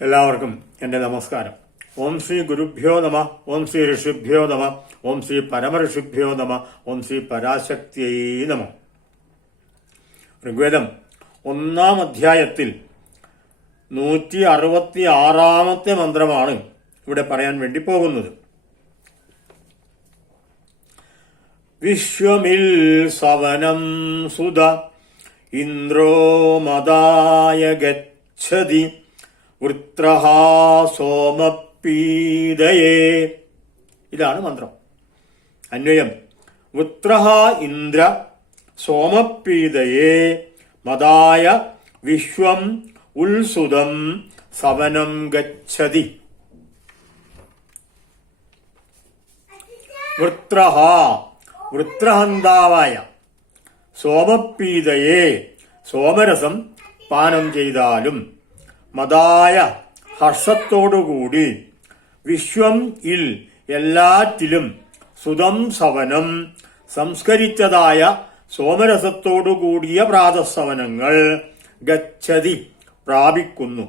എല്ലാവർക്കും എൻ്റെ നമസ്കാരം. ഓം ശ്രീ ഗുരുഭ്യോ നമ, ഓം ശ്രീ ഋഷിഭ്യോ നമ, ഓം ശ്രീ പരമഋഷിഭ്യോ നമ, ഓം ശ്രീ പരാശക്തിയൈ നമ. ഋഗ്വേദം 1-ാം അധ്യായത്തിൽ 166-ാമത്തെ മന്ത്രമാണ് ഇവിടെ പറയാൻ വേണ്ടി പോകുന്നത്. വിശ്വമിൽ സവനം സുത ഇന്ദ്രോ മദായ ഗച്ഛതി വൃത്രഃ സോമപീതയേ. ഇതാണ് മന്ത്രം. അന്വയം: വൃത്രഃ ഇന്ദ്ര സോമപീതയേ മദായ വിശ്വം ഉൽസുതം സവനം ഗച്ഛതി. വൃത്രഃ വൃത്രഹന്താവായ, സോമപീതയേ സോമരസം പാനം ചെയ്താലും, മദായ ഹർഷത്തോടുകൂടി, വിശ്വം ഇൽ എല്ലാറ്റിലും, സുതം സവനം സംസ്കരിച്ചതായ സോമരസത്തോടുകൂടിയ പ്രാതസവനങ്ങൾ, ഗച്ഛതി പ്രാപിക്കുന്നു.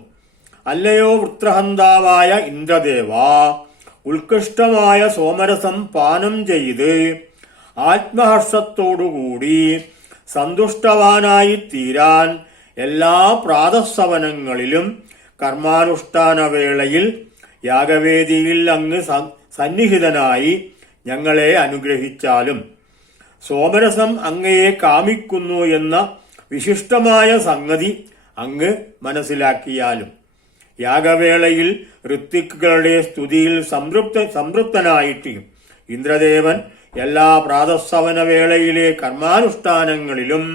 അല്ലയോ വൃത്രഹന്താവായ ഇന്ദ്രദേവ, ഉത്കൃഷ്ടമായ സോമരസം പാനം ചെയ്ത് ആത്മഹർഷത്തോടുകൂടി സന്തുഷ്ടവാനായി തീരാൻ എല്ലാ പ്രാതസവനങ്ങളിലും കർമാനുഷ്ഠാനവേളയിൽ യാഗവേദിയിൽ അങ്ങ് സന്നിഹിതനായി ഞങ്ങളെ അനുഗ്രഹിച്ചാലും, സോമരസം അങ്ങയെ കാമിക്കുന്നു എന്ന വിശിഷ്ടമായ സംഗതി അങ്ങ് മനസ്സിലാക്കിയാലും, യാഗവേളയിൽ ഋത്വിക്കുകളുടെ സ്തുതിയിൽ സംതൃപ്തനായിട്ട് ഇന്ദ്രദേവൻ എല്ലാ പ്രാതസവനവേളയിലെ കർമാനുഷ്ഠാനങ്ങളിലും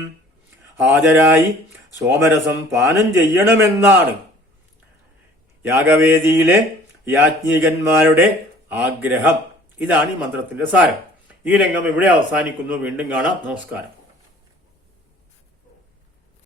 ഹാജരായി സോമരസം പാനം ചെയ്യണമെന്നാണ് യാഗവേദിയിലെ യാജ്ഞികന്മാരുടെ ആഗ്രഹം. ഇതാണ് ഈ മന്ത്രത്തിന്റെ സാരം. ഈ രംഗം ഇവിടെ അവസാനിക്കുന്നു. വീണ്ടും കാണാം. നമസ്കാരം.